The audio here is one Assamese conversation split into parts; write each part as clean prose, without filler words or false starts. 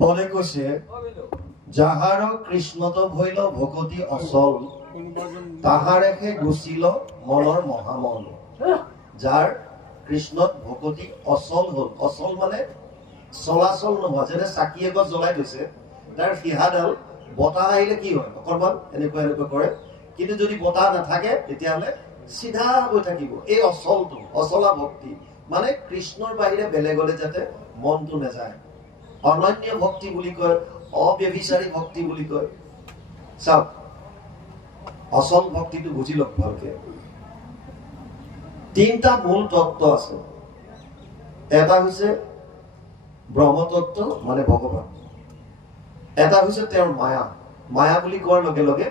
পদে কৈছে যাহাৰ কৃষ্ণত ভৈল ভকতি অচল তাহাৰেহে গুচিল মনৰ মহামল। যাৰ কৃষ্ণত ভকতি অচল হল, অচল মানে চলাচল নোহোৱা, যেনে চাকি এগছ জ্বলাই থৈছে তাৰ ফিহাডাল বতাহ আহিলে কি হয় অকণমান এনেকুৱা এনেকুৱা কৰে, কিন্তু যদি বতাহ নাথাকে তেতিয়াহ'লে চিধা হৈ থাকিব। এই অচলটো অচলা ভক্তি মানে কৃষ্ণৰ বাহিৰে বেলেগলে যাতে মনটো নাযায়। অনন্য ভক্তি বুলি কয়, অব্যভিচাৰী ভক্তি বুলি কয়। চাওক অচল ভক্তিটো বুজি লওক ভালকে। তিনটা মূল তত্ত্ব আছে। এটা হৈছে ব্ৰহ্মতত্ত্ব মানে ভগৱান, এটা হৈছে তেওঁৰ মায়া। মায়া বুলি কোৱাৰ লগে লগে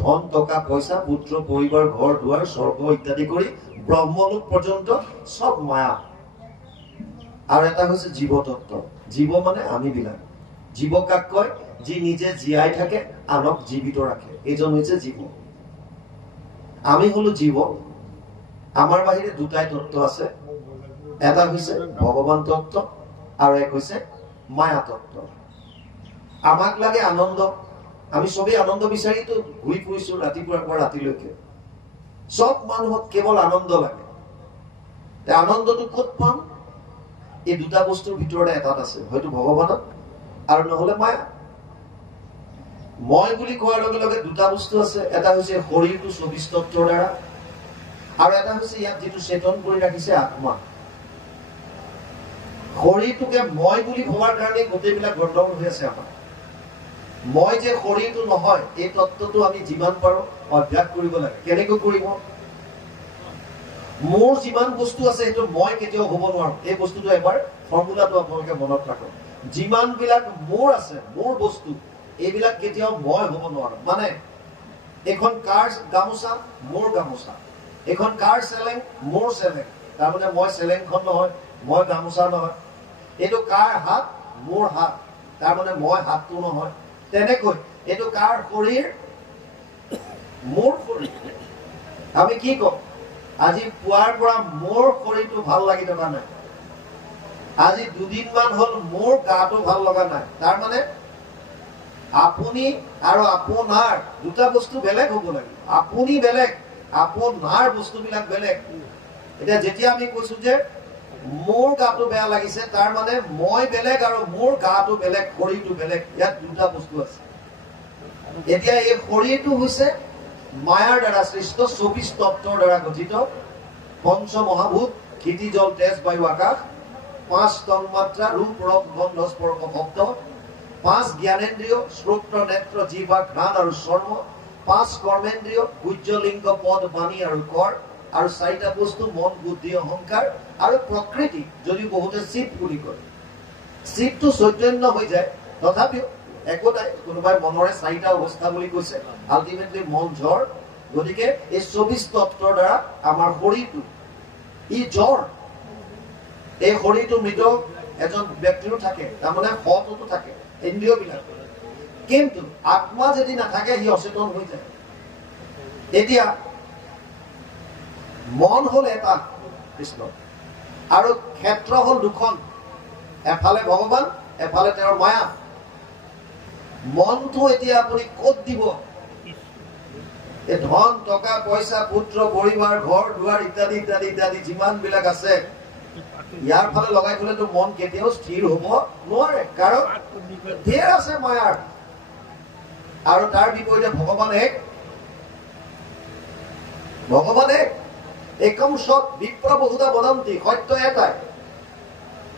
ধন টকা পইচা পুত্ৰ পৰিবাৰ ঘৰ দুৱাৰ স্বৰ্গ ইত্যাদি কৰি ব্ৰহ্মলোক পৰ্যন্ত সব মায়া। আৰু এটা হৈছে জীৱতত্ত্ব। জীৱ মানে আমি বিলাক। জীৱ কাক কয়? যি নিজে জীয়াই থাকে আনক জীৱিত ৰাখে, এইজন হৈছে জীৱ। আমি হলো জীৱ। আমাৰ বাহিৰে দুটাই তত্ত্ব আছে, এটা হৈছে ভগৱান তত্ত্ব আৰু এক হৈছে মায়া তত্ত্ব। আমাক লাগে আনন্দ, আমি সবেই আনন্দ বিচাৰিতো ঘূৰি ফুৰিছো ৰাতিপুৱাৰ পৰা ৰাতিলৈকে। সব মানুহক কেৱল আনন্দ লাগে। আনন্দটো ক'ত পাম? এই দুটা বস্তুৰ ভিতৰতে এটাত আছে, হয়তো ভগৱানত আৰু নহলে মায়া। মই বুলি কোৱাৰ লগে লগে দুটা বস্তু আছে, এটা হৈছে শৰীৰটো 24 তত্ত্বৰ দ্বাৰা আৰু এটা হৈছে ইয়াত যিটো চেতন কৰি ৰাখিছে আত্মা। শৰীৰটোকে মই বুলি ভবাৰ কাৰণে গোটেইবিলাক গণ্ডগোল হৈ আছে আমাৰ। মই যে শৰীৰটো নহয় এই তত্ত্বটো আমি যিমান পাৰো অভ্যাস কৰিব লাগে। কেনেকৈ কৰিব? মোৰ যিমান বস্তু আছে সেইটো মই কেতিয়াও হ'ব নোৱাৰো। এই বস্তুটো এবাৰ ফৰ্মুলাটো আপোনালোকে মনত ৰাখক। যিমান বিলাক মোৰ আছে, মোৰ বস্তু, এইবিলাক কেতিয়াও মই হ'ব নোৱাৰো। মানে এখন কাৰ গামোচা মোৰ গামোচা, এখন কাৰ চেলেং মোৰ চেলেং, তাৰমানে মই চেলেংখন নহয়, মই গামোচা নহয়। এইটো কাৰ হাত মোৰ হাত, তাৰমানে মই হাতটো নহয়। তেনেকৈ এইটো কাৰ শৰীৰ মোৰ শৰীৰ। আমি কি কম? আজি পুৱাৰ পৰা মোৰ শৰীৰটো ভাল লাগি থকা নাই, আজি দুদিনমান হল মোৰ গাটো ভাল লগা নাই। তাৰমানে আপুনি আৰু আপোনাৰ দুটা বস্তু বেলেগ হ'ব লাগে। আপুনি বেলেগ, আপোনাৰ বস্তুবিলাক বেলেগ। এতিয়া যেতিয়া আমি কৈছো যে মোৰ গাটো বেয়া লাগিছে, তাৰ মানে মই বেলেগ আৰু মোৰ গাটো বেলেগ, শৰীৰটো বেলেগ। ইয়াত দুটা বস্তু আছে। এতিয়া এই শৰীৰটো হৈছে মায়াৰ দ্বাৰা সৃষ্ট 24 তত্ত্বৰ দ্বাৰা গঠিত। পঞ্চ মহাভূত ক্ষিতি জল তেজ বায়ু আকাশ, 5 তন্মাত্ৰা ৰূপ ৰস গন্ধ স্পৰ্শ শব্দ, 5 জ্ঞানেন্দ্ৰিয় শ্ৰোত্ৰ নেত্ৰ জিহ্বা ঘ্ৰাণ আৰু চৰ্ম, 5 কৰ্মেন্দ্ৰিয় গুহ্য লিংগ পদ বাণী আৰু কৰ, আৰু 4টা বস্তু মন বুদ্ধি অহংকাৰ আৰু প্ৰকৃতি, যদিও বহুতে চিত বুলি কয়। চিতটো চৈতন্য হৈ যায়, তথাপিও একো নাই। কোনোবাই মনৰে 4টা অৱস্থা বুলি কৈছে, আল্টিমেটলি মন জ্বৰ। গতিকে এই 24 তত্ত্বৰ দ্বাৰা আমাৰ শৰীৰটো ই জ্বৰ। এই শৰীৰটো মৃত এজন ব্যক্তিৰো থাকে, তাৰমানে সততো থাকে ইন্দ্ৰিয়বিলাক, কিন্তু আত্মা যদি নাথাকে সি অচেতন হৈ যায়। এতিয়া মন হল এটা কৃষ্ণ আৰু ক্ষেত্ৰ হল দুখন, এফালে ভগৱান এফালে তেওঁৰ মায়া। মনটো এতিয়া আপুনি ক'ত দিব? এই ধন টকা পইচা পুত্ৰ পৰিবাৰ ঘৰ দুৱাৰ ইত্যাদি ইত্যাদি ইত্যাদি যিমান বিলাক আছে, ইয়াৰ ফালে লগাই থলেতো মন কেতিয়াও স্থিৰ হব নোৱাৰে, কাৰণ ধেৰ আছে মায়াৰ। আৰু তাৰ বিপৰীতে ভগৱান এক, ভগৱান এক, একম সৎ বিপ্ৰ বহুতা বদন্তি, সত্য এটাই।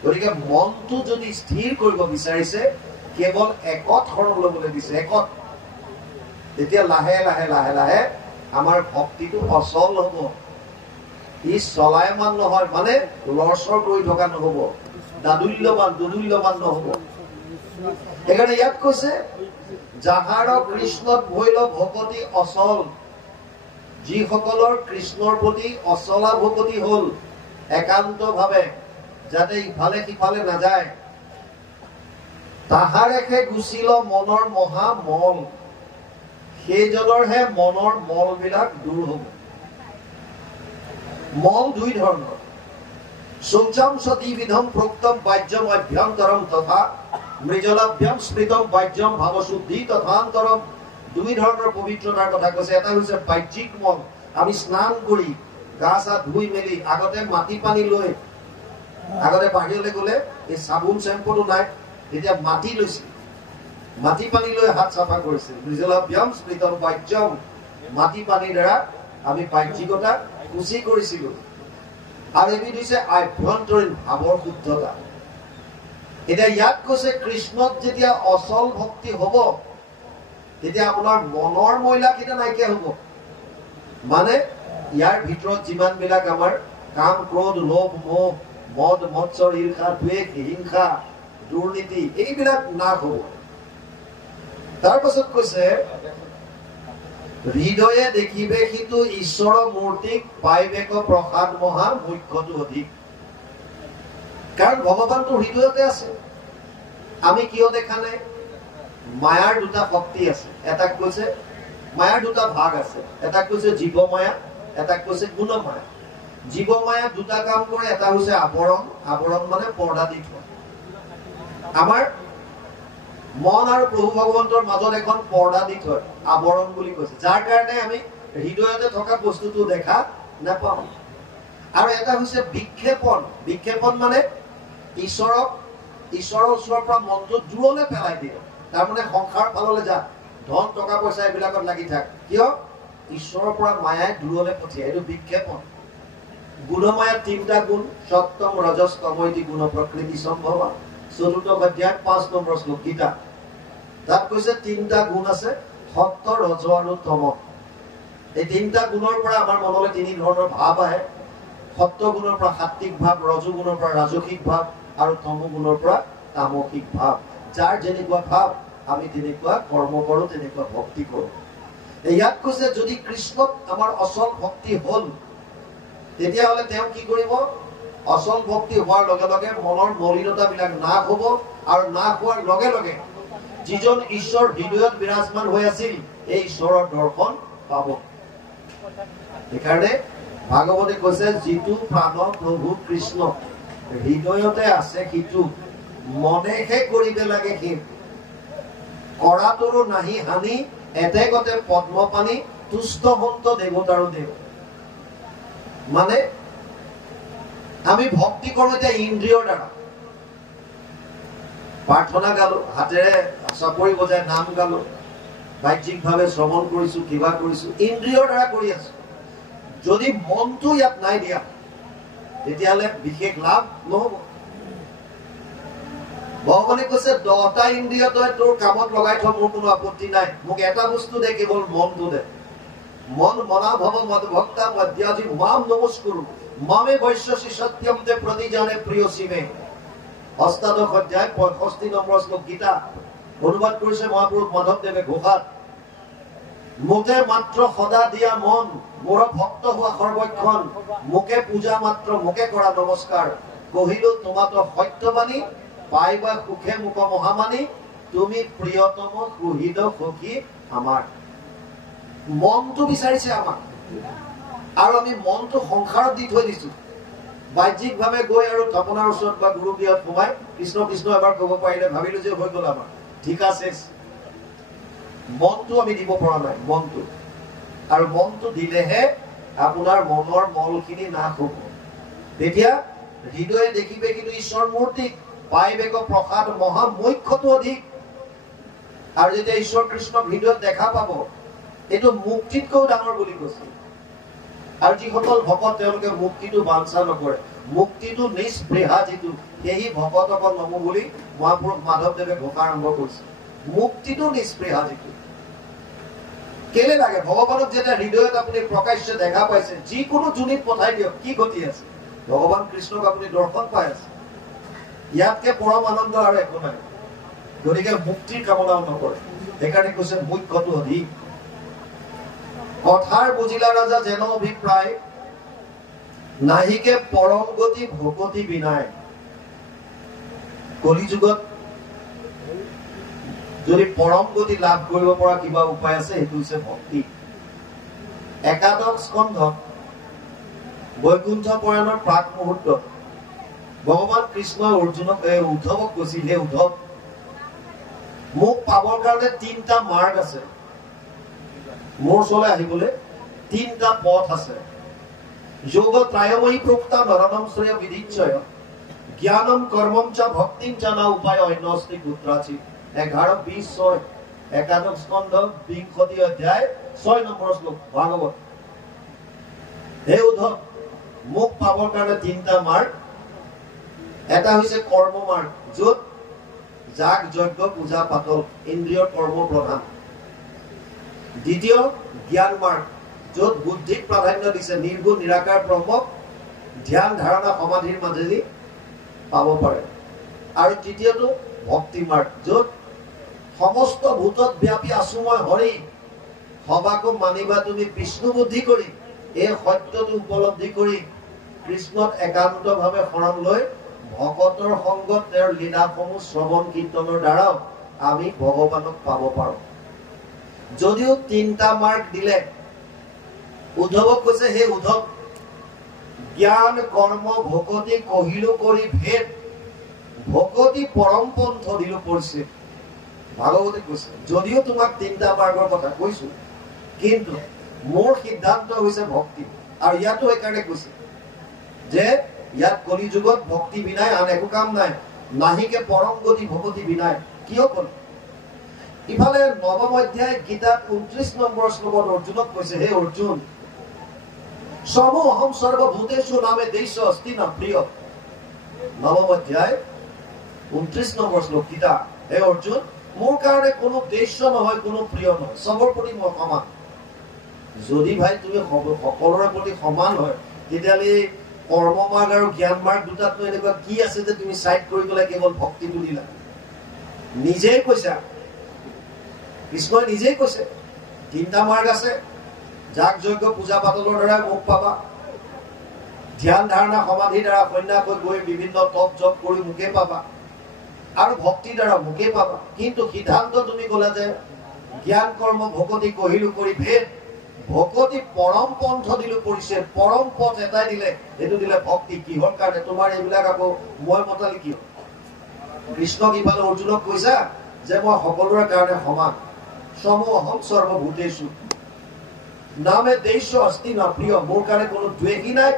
গতিকে মনটো যদি স্থিৰ কৰিব বিচাৰিছে, কেৱল একত শৰণ লবলৈ দিছে, একত। তেতিয়া লাহে লাহে লাহে লাহে আমাৰ ভক্তিটো অচল হব। ই চলায়মান নহয়, মানে লৰচৰ কৰি থকা নহব, দুদুল্যমান নহব। সেইকাৰণে ইয়াত কৈছে যাহাৰ কৃষ্ণত ভৈল ভকতি অচল, যিসকলৰ কৃষ্ণৰ প্ৰতি অচলা ভকতি হল, একান্ত ভাৱে যাতে ইফালে সিফালে নাযায়, তাহাৰেহে গুচিল মনৰ মহা মল, সেইজনৰহে মনৰ মল বিলাক দূৰ হব। মল দুই ধৰণৰ, শৌচম সতী বিধম প্ৰোক্তম বাহ্যম অভ্যন্তৰম তথা মৃজলাভ্যম স্মৃতম বাহ্যম ভাৱশুদ্ধি তথান্তৰম। দুই ধৰণৰ পবিত্ৰতাৰ কথা কৈছে। এটা হৈছে বাহ্যিক মন, আমি স্নান কৰি গা চা ধুই মেলি আগতে মাটি পানী লৈ, আগতে বাহিৰলৈ গ'লে এই চাবোন চেম্পুটো নাই, তেতিয়া মাটি লৈছিল, মাটি পানী লৈ হাত চাফা কৰিছিল। মৃজলাভ্যম স্মৃতম বাহ্যম, মাটি পানীৰ দ্বাৰা আমি বাহ্যিকতা শুচি কৰিছিলো। আৰু এবিধ হৈছে আভ্যন্তৰীণ ভাৱৰ শুদ্ধতা। এতিয়া ইয়াত কৈছে কৃষ্ণত যেতিয়া অচল ভক্তি হ'ব, তেতিয়া আপোনাৰ মনৰ ময়লাকেইটা নাইকিয়া হ'ব। মানে ইয়াৰ ভিতৰত যিমান বিলাক আমাৰ কাম, ক্ৰোধ, লোভ, মোহ, মদ, মৎসৰ, ঈৰ্ষা, দ্বেষ, হিংসা, দুৰ্নীতি, এইবিলাক নাশ হ'ব। তাৰ পাছত কৈছে হৃদয়ে দেখিবে সিটো ঈশ্বৰৰ মূৰ্তিক, পাইবেক প্ৰসাদ মহা, মুখ্যটো অধিক। কাৰণ ভগৱানটো হৃদয়তে আছে। আমি কিয় দেখা নাই? মায়াৰ দুটা শক্তি আছে। এটাক কৈছে মায়াৰ দুটা ভাগ আছে, এটাক কৈছে জীৱ মায়া, এটাক কৈছে গুণ মায়া। জীৱ মায়া দুটা কাম কৰে। এটা হৈছে আৱৰণ, আৱৰণ মানে পৰ্দা দি থোৱা। আমাৰ মন আৰু প্ৰভু ভগৱন্তৰ মাজত এখন পৰ্দা দি থয়, আৱৰণ বুলি কৈছে, যাৰ কাৰণে আমি হৃদয়তে থকা বস্তুটো দেখা নাপাওঁ। আৰু এটা হৈছে বিক্ষেপণ। বিক্ষেপণ মানে ঈশ্বৰৰ ওচৰৰ পৰা মনটো দূৰলৈ পেলাই দিয়ে। তাৰমানে সংসাৰ ফাললৈ যা, ধন টকা পইচা এইবিলাকত লাগি থাক। কিয়? ঈশ্বৰৰ পৰা মায়াই দূৰলৈ পঠিয়ায়, এইটো বিক্ষেপণ। গুণমায়াৰ তিনিটা গুণ, সত্যম ৰজস তমইতি গুণ প্ৰকৃতি সম্ভৱা। ৪ৰ্থ অধ্যায় ৫ নম্বৰ শ্লোক গীতা। তাত কৈছে তিনিটা গুণ আছে, সত্য, ৰজ আৰু তম। এই তিনিটা গুণৰ পৰা আমাৰ মনলৈ তিনি ধৰণৰ ভাৱ আহে। সত্য গুণৰ পৰা সাত্বিক ভাৱ, ৰজ গুণৰ পৰা ৰাজসিক ভাৱ, আৰু তম গুণৰ পৰা তামসিক ভাৱ। যাৰ যেনেকুৱা ভাৱ আমি তেনেকুৱা কৰ্ম কৰো, তেনেকুৱা ভক্তি কৰো। ইয়াত কৈছে যদি কৃষ্ণত আমাৰ অচল ভক্তি হল, তেতিয়াহ'লে তেওঁ কি কৰিব? অচল ভক্তি হোৱাৰ লগে লগে মনৰ মলিনতাবিলাক নাশ হ'ব, আৰু নাশ হোৱাৰ লগে লগে যিজন ঈশ্বৰ হৃদয়ত বিৰাজমান হৈ আছিল, এই ঈশ্বৰৰ দৰ্শন পাব। সেইকাৰণে ভাগৱতে কৈছে যিটো প্ৰাণ প্ৰভু কৃষ্ণ হৃদয়তে আছে, সিটো মনেহে কৰিব লাগে। সি কৰাটোৰো নাহি হানি, এতেকতে পদ্ম পানী, তুষ্ট হন্ত দেৱতাৰো দেৱ। মানে আমি ভক্তি কৰো এতিয়া ইন্দ্ৰিয়ৰ দ্বাৰা। প্ৰাৰ্থনা গালো, হাতেৰে চাপৰি বজাই নাম গালো, বাহ্যিকভাৱে শ্ৰৱণ কৰিছো, কিবা কৰিছো, ইন্দ্ৰিয়ৰ দ্বাৰা কৰি আছো। যদি মনটো ইয়াত নাই দিয়া, তেতিয়াহ'লে বিশেষ লাভ নহব। ভগৱানে কৈছে 10টা ইন্দ্ৰিয় তই তোৰ কামত লগাই থ, মোৰ কোনো আপত্তি নাই, মোক এটা বস্তু দে, কেৱল মনটো দে। মন মনা ভৱ মদ ভক্তা মধ্যাজি মাম নমস্কুৰু, মামে বৈশ্যসি সত্যম তে প্ৰতিজানে প্ৰিয়সীমে। 8ম অধ্যায় 65 নম্বৰ শ্লোক গীতা। অনুবাদ কৰিছে মহাপুৰুষ মাধৱদেৱে ঘোষাত। মোকে মাত্ৰ সদা দিয়া মন, মোৰ ভক্ত হোৱা সৰ্বক্ষণ, মোকে পূজা মাত্ৰ, মোকে কৰা নমস্কাৰ। কহিলো তোমাতো সত্যবাণী, পাইবা সুখে মুখ মহামানী, তুমি প্ৰিয়তম সুহৃদ সখী আমাৰ। মনটো বিচাৰিছে আমাক, আৰু আমি মনটো সংসাৰত দি থৈ দিছো। বাহ্যিকভাৱে গৈ আৰু থাপনাৰ ওচৰত বা গুৰু গৃহত সোমাই কৃষ্ণ কৃষ্ণ এবাৰ ক'ব পাৰিলে ভাবিলো যে হৈ গ'ল আমাৰ, ঠিক আছে। মনটো আমি দিব পৰা নাই, মনটো। আৰু মনটো দিলেহে আপোনাৰ মনৰ মলখিনি নাশ হ'ব। তেতিয়া হৃদয়ে দেখিবে কিন্তু ঈশ্বৰ মূৰ্তিক, পাইবেক প্ৰসাদ মহা, মুখ্যটো অধিক। আৰু যেতিয়া ঈশ্বৰ কৃষ্ণক হৃদয়ত দেখা পাব, এইটো মুক্তিতকৈও ডাঙৰ বুলি কৈছে। আৰু যিসকল ভকত তেওঁলোকে মুক্তিটো বাঞ্ছা নকৰে, মুক্তিটো নিস্পৃহা যিটো, সেই ভকতসকল নমো বুলি মহাপুৰুষ মাধৱদেৱে ঘোষা আৰম্ভ কৰিছে। মুক্তিটো নিস্পৃহা যিটো। কেলে লাগে? ভগৱানক যেতিয়া হৃদয়ত আপুনি প্ৰকাশ্য দেখা পাইছে, যিকোনো জুনিত পঠাই দিয়ক, কি গতি আছে? ভগৱান কৃষ্ণক আপুনি দৰ্শন পাই আছে। ইয়াতকে পৰম আনন্দ আৰু একো নাই। গতিকে মুক্তিৰ কামনাও নকৰে। সেইকাৰণে কৈছে মুখ্যটো অধিক। কথাৰ বুজিলা ৰাজা যেন অভিপ্ৰায়, নাহিকে পৰম গতি ভকতি বিনাই। কলি যুগত যদি পৰম গতি লাভ কৰিব পৰা কিবা উপায় আছে, সেইটো হৈছে ভক্তি। একাদশ স্কন্ধত বৈকুণ্ঠ পুৰাণৰ প্ৰাক মুহূৰ্তত ভগৱান কৃষ্ণই অৰ্জুনক, উদ্ধৱক কৈছিল, হে উদ্ধৱ, মোক পাবৰ কাৰণে 3টা মাৰ্গ আছে, মোৰ ওচৰলৈ আহিবলৈ 3টা পথ আছে। যোগ ত্ৰায়ময়ী প্ৰোক্তা নৰনম শ্ৰেয় বিধিচ্ছয় জ্ঞানম কৰ্মম চ ভক্তিম চ ন উপায় অন্যস্তি কুত্ৰাচিত। 11:20 একাদশ স্কন্ধ 20 অধ্যায় 6 নম্বৰ শ্লোক ভাগৱত। হে উদ্ধৱ, মোক পাবৰ কাৰণে 3টা মাৰ্গ। এটা হৈছে কৰ্ম মাৰ্গ, য'ত যাগ যজ্ঞ পূজা পাতল ইন্দ্ৰিয়ৰ কৰ্ম প্ৰধান। দ্বিতীয় জ্ঞান মাৰ্গ, য'ত বুদ্ধিক প্ৰাধান্য দিছে, নিৰ্গুণ নিৰাকাৰ ব্ৰহ্মক ধ্যান ধাৰণা সমাধিৰ মাজেদি পাব পাৰে। আৰু তৃতীয়টো ভক্তি মাৰ্গ, য'ত সমস্ত ভূতত ব্যাপী আছো মই হৰি, সবাকো মানিবা তুমি বিষ্ণু বুদ্ধি কৰি, এই সত্যটো উপলব্ধি কৰি কৃষ্ণত একান্তভাৱে শৰণ লৈ ভকতৰ সংগত তেওঁৰ লীলাসমূহ শ্ৰৱণ কীৰ্তনৰ দ্বাৰাও আমি ভগৱানক পাব পাৰো। যদিও 3টা মাৰ্গ দিলে, উদ্ধৱক কৈছে, হে উদ্ধৱ, জ্ঞান কৰ্ম ভকতি কহিলো কৰি ভেদ, ভকতি পৰম পন্থ দিলো পৰিছে। ভাগৱতী কৈছে, যদিও তোমাক 3টা মাৰ্গৰ কথা কৈছো, কিন্তু মোৰ সিদ্ধান্ত হৈছে ভক্তি। আৰু ইয়াতো সেইকাৰণে কৈছে যে ইয়াত কলি যুগত ভক্তি বিনাই আন একো কাম নাই, নাহিকে পৰম গতি ভকতি বিনাই। কিয় কল? ইফালে 9ম অধ্যায় গীতাত 29 নম্বৰ শ্লোকত অৰ্জুনক কৈছে, হে অৰ্জুন, সমো অহম সৰ্বভূতেষু নামে দেশ অস্তি ন প্ৰিয়। 9ম অধ্যায় 29 নম্বৰ শ্লোক গীতা, হে অৰ্জুন, মোৰ কাৰণে কোনো দেশ নহয়, কোনো প্ৰিয় নহয়, চবৰ প্ৰতি মই সমান। যদি ভাই তুমি সকলোৰে প্ৰতি সমান হয়, তেতিয়াহ'লে কৰ্ম মাৰ্গ আৰু জ্ঞান মাৰ্গ দুটাতনো এনেকুৱা কি আছে যে তুমি চাইড কৰি পেলাই কেৱল ভক্তিটো দিলা? নিজেই কৈছা, কৃষ্ণই নিজেই কৈছে 3টা মাৰ্গ আছে। যাগ যজ্ঞ পূজা পাতলৰ দ্বাৰা মোক পাবা, ধ্যান ধাৰণা সমাধিৰ দ্বাৰা সন্ন্যাস হৈ গৈ বিভিন্ন তপ জপ কৰি মোকে পাবা, আৰু ভক্তিৰ দ্বাৰা মোকে পাবা। কিন্তু সিদ্ধান্ত তুমি ক'লা যে জ্ঞান কৰ্ম ভকতি কহিলো কৰি ভেদ, ভকতি পৰম পন্থ দিলো পৰিছে। পৰম পথ এটাই দিলে, এইটো দিলে ভক্তি। কিহৰ কাৰণে? তোমাৰ এইবিলাক আকৌ মই মতালি কিয়? কৃষ্ণক ইফালে অৰ্জুনক কৈছা যে মই সকলোৰে কাৰণে সমান, সমো অহম সৰ্বভূতেষু নামে দেশ অস্তি ন প্ৰিয়, মোৰ কাৰণে কোনো দ্বেষী নাই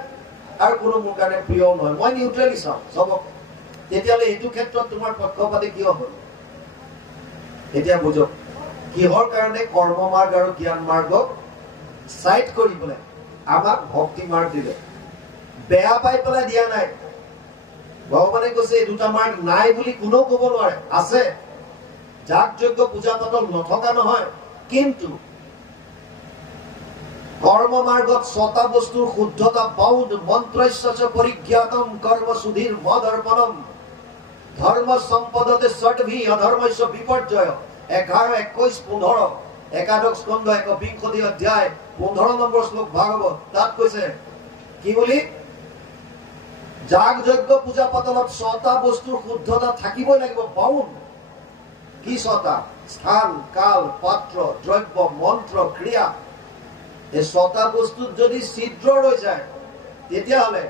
আৰু কোনো মোৰ কাৰণে প্ৰিয় নহয়, মই নিউট্ৰেলি চাওঁ চবক। তেতিয়াহ'লে এইটো ক্ষেত্ৰত তোমাৰ পক্ষপাতি কিয় হ'ল? এতিয়া বুজক, কিহৰ কাৰণে কৰ্ম মাৰ্গ আৰু জ্ঞান মাৰ্গক চাইড কৰি পেলাই আমাক ভক্তি মাৰ্গ দিলে? বেয়া পাই পেলাই দিয়া নাই। ভগৱানে কৈছে এই 2টা মাৰ্গ নাই বুলি কোনেও ক'ব নোৱাৰে, আছে। যাগ যজ্ঞ পূজা পাতল নথকা নহয়, কিন্তু কৰ্ম মাৰ্গত 6টা বস্তুৰ শুদ্ধতা বাউদ মন্ত্ৰস্য পৰিজ্ঞাতম কৰ্ম সুধীৰ মদৰ্পণম ধৰ্ম সম্পদতে ষটভি অধৰ্মস্য বিপৰ্যয়। 11, 21, 15 একাদশ স্কন্ধ 120 অধ্যায় 15 নম্বৰ শ্লোক ভাগৱত। তাত কৈছে কি বুলি? যাগ যজ্ঞ পূজা পাতলত 6টা বস্তুৰ শুদ্ধতা থাকিবই লাগিব। বাউন কি 6টা? স্থান, কাল, পাত্ৰ, দ্ৰব্য, মন্ত্ৰ, ক্ৰিয়া। এই 6টা বস্তুত যদি ছিদ্ৰ ৰৈ যায়, তেতিয়াহ'লে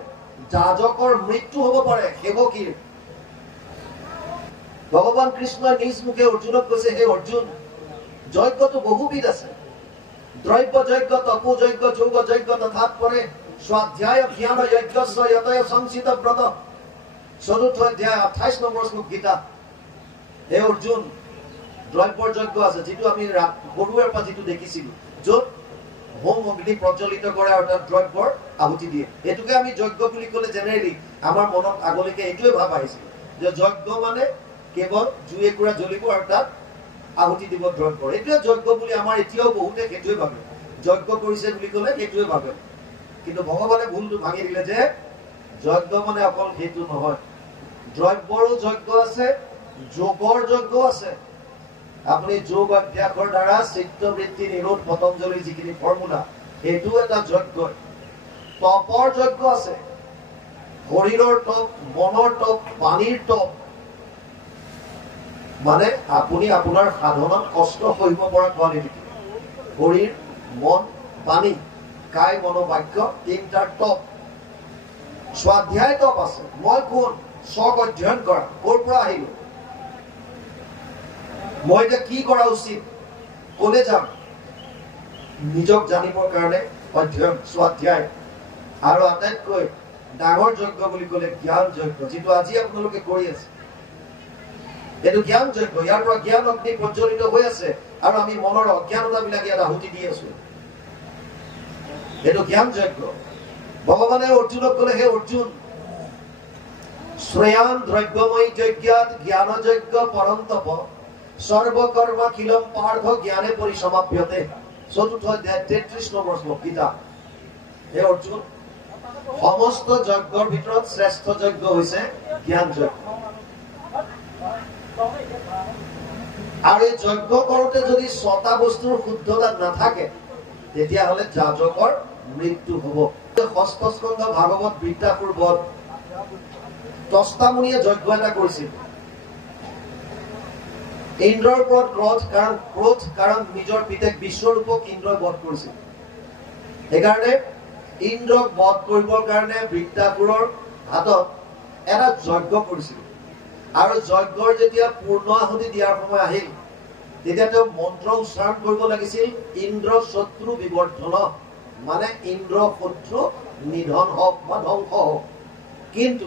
যাজকৰ মৃত্যু হ'ব পাৰে, সেৱকীৰ। ভগৱান কৃষ্ণই নিজ মুখে অৰ্জুনক কৈছে, হে অৰ্জুন, যজ্ঞটো বহুবিধ আছে। দ্ৰব্য যজ্ঞ, তপো যজ্ঞ, যোগ যজ্ঞ তথাৎ পৰে স্বাধ্যায় জ্ঞান যজ্ঞস্য যতয় সংচিত ব্ৰত। 4ৰ্থ অধ্যায় 28 নম্বৰ শ্লোক গীতা। হে অৰ্জুন, দ্ৰব্যৰ যজ্ঞ আছে, যিটো আমি সৰুৰে পৰা যিটো দেখিছিলো, য'ত হোম অগ্নি প্ৰজ্বলিত কৰে আৰু তাত দ্ৰব্যৰ আহুতি দিয়ে। এইটোকে আমি যজ্ঞ বুলি ক'লে জেনেৰেলি আমাৰ মনত আগলৈকে এইটোৱে ভাৱ আহিছিল যে যজ্ঞ মানে কেৱল জুই একুৰা জ্বলিব আৰু তাত আহুতি দিব দ্ৰব্যৰ। এইটোৱে যজ্ঞ বুলি আমাৰ এতিয়াও বহুতে সেইটোৱে ভাবে, যজ্ঞ কৰিছে বুলি ক'লে সেইটোৱে ভাবে। কিন্তু ভগৱানে ভুলটো ভাঙি দিলে যে যজ্ঞ মানে অকল সেইটো নহয়, দ্ৰব্যৰো যজ্ঞ আছে, যোগৰ যজ্ঞ আছে। আপুনি যোগ অভ্যাসৰ দ্বাৰা চিত্তবৃত্তি নিৰোধ পতঞ্জলিৰ যিখিনি ফৰ্মুলা, সেইটো এটা যজ্ঞ। তপৰ যজ্ঞ আছে, শৰীৰৰ তপ, মনৰ তপ, পানীৰ তপ। মানে আপুনি আপোনাৰ সাধনাত কষ্ট সহিব পৰা কোৱালিটি, শৰীৰ, মন, পানী, কায় মন বাক্য 3টাৰ তপ। স্বাধ্যায় তপ আছে, মই কোন? স্বক অধ্যয়ন কৰা। ক'ৰ পৰা আহিলো? মই এতিয়া কি কৰা উচিত কলে যাম নিজক জানিবৰ কাৰণে অধ্যয়ন স্বাধ্যায় আৰু আটাইতকৈ ডাঙৰ যজ্ঞ বুলি ক'লে জ্ঞান যজ্ঞ যিটো আজি আপোনালোকে কৰি আছে এইটো জ্ঞান যজ্ঞ ইয়াৰ পৰা জ্ঞান অগ্নি প্ৰজ্বলিত হৈ আছে আৰু আমি মনৰ অজ্ঞানতাবিলাক ইয়াত আহুতি দি আছো এইটো জ্ঞান যজ্ঞ ভগৱানে অৰ্জুনক ক'লে হে অৰ্জুন শ্ৰেয়ান দ্ৰব্যময়ী যজ্ঞাত জ্ঞান যজ্ঞ পৰন্তপ সৰ্বকৰ্মাখিলম পাৰ্থ জ্ঞানে পৰিসমাপ্যতে চতুৰ্থ অধ্যায় 33 নম্বৰ শ্লোক গীতা হে অৰ্জুন সমস্ত যজ্ঞৰ ভিতৰত শ্ৰেষ্ঠ যজ্ঞ হৈছে জ্ঞান যজ্ঞ আৰু এই যজ্ঞ কৰোঁতে যদি ছটা বস্তুৰ শুদ্ধতা নাথাকে তেতিয়াহ'লে যাজকৰ মৃত্যু হ'ব ষষ্ঠ স্কন্ধ ভাগৱত বৃত্তাসুৰ বধ তস্তামুনিয়ে যজ্ঞ এটা কৰিছিল ইন্দ্ৰৰ ওপৰত ক্ৰোধ কাৰণ নিজৰ পিতেক বিশ্বৰূপক ইন্দ্ৰই বধ কৰিছিল সেইকাৰণে ইন্দ্ৰক বধ কৰিবৰ কাৰণে বৃত্তাসুৰৰ হাতত এটা যজ্ঞ কৰিছিল আৰু যজ্ঞৰ যেতিয়া পূৰ্ণ আহুতি দিয়াৰ সময় আহিল তেতিয়া তেওঁ মন্ত্ৰ উচ্চাৰণ কৰিব লাগিছিল ইন্দ্ৰ শত্ৰু বিবৰ্ধন মানে ইন্দ্ৰ শত্ৰু নিধন হওক বা ধ্বংস হওক কিন্তু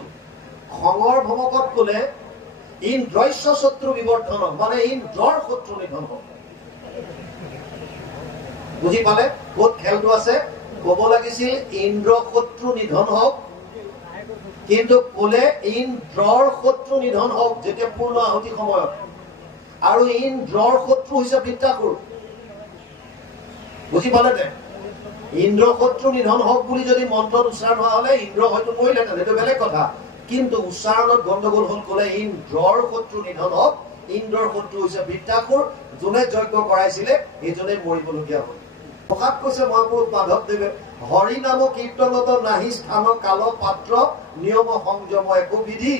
খঙৰ ভমকত ক'লে ইন্দ্ৰস্য শত্ৰু বিবৰ্ধন মানে ইন্দ্ৰৰ শত্ৰু নিধন হওক বুজি পালে ক'ত খেলটো আছে ক'ব লাগিছিল ইন্দ্ৰ শত্ৰু নিধন হওক কিন্তু ক'লে ইন্দ্ৰৰ শত্ৰু নিধন হওক যেতিয়া পূৰ্ণ আহুতি সময়ত আৰু ইন্দ্ৰৰ শত্ৰু হৈছে বৃত্তাসুৰ বুজি পালে নে ইন্দ্ৰ শত্ৰু নিধন হওক বুলি যদি মন্ত্ৰত উচ্চাৰণ হোৱা হলে ইন্দ্ৰ হয়তো মৰিলেহেঁতেন সেইটো বেলেগ কথা কিন্তু উচ্চাৰণত গণ্ডগোল হ'ল ক'লে ইন্দ্ৰৰ শত্ৰু নিধন হওক ইন্দ্ৰৰ শত্ৰু হৈছে বৃত্তাসুৰ যোনে যজ্ঞ কৰাইছিলে সেইজনে মৰিবলগীয়া হ'ল প্ৰসাদ কৈছে মহাপুৰুষ মাধৱদেৱে হৰি নাম কীৰ্তনত নাহি স্থান কাল পাত্ৰ নিয়ম সংযম একো বিধি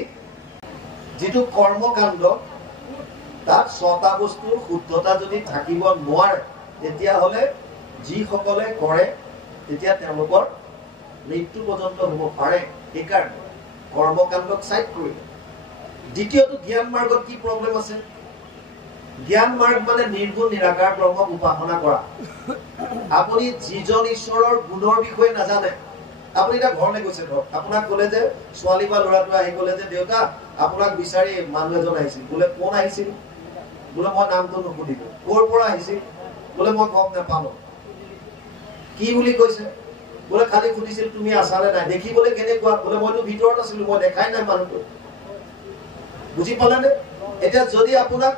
যিটো কৰ্মকাণ্ড তাত ছটা বস্তুৰ শুদ্ধতা যদি থাকিব নোৱাৰে তেতিয়াহ'লে যিসকলে কৰে তেতিয়া তেওঁলোকৰ মৃত্যু পৰ্যন্ত হ'ব পাৰে সেইকাৰণে কৰ্মকাণ্ডক চাইড কৰি দ্বিতীয়টো জ্ঞান মাৰ্গত কি প্ৰব্লেম আছে জ্ঞান মাৰ্গ মানে নিৰ্গুণ নিৰাকাৰ ব্ৰহ্মক উপাসনা কৰা আপুনি যিজন ঈশ্বৰৰ গুণৰ বিষয়ে নাজানে আপুনি এটা ঘৰলৈ গৈছে ধৰক আপোনাক ক'লে যে ছোৱালী বা ল'ৰাটো আহি ক'লে যে দেউতা আপোনাক বিচাৰি মানুহ এজন আহিছিল বোলে কোন আহিছিল বোলে মই নামটো নুসুধিলো ক'ৰ পৰা আহিছিল বোলে মই গম নাপালো কি বুলি কৈছে বোলে খালি সুধিছিল তুমি আছানে নাই দেখিবলৈ কেনেকুৱা বোলে মইতো ভিতৰত আছিলো মই দেখাই নাই মানুহটো বুজি পালেনে এতিয়া যদি আপোনাক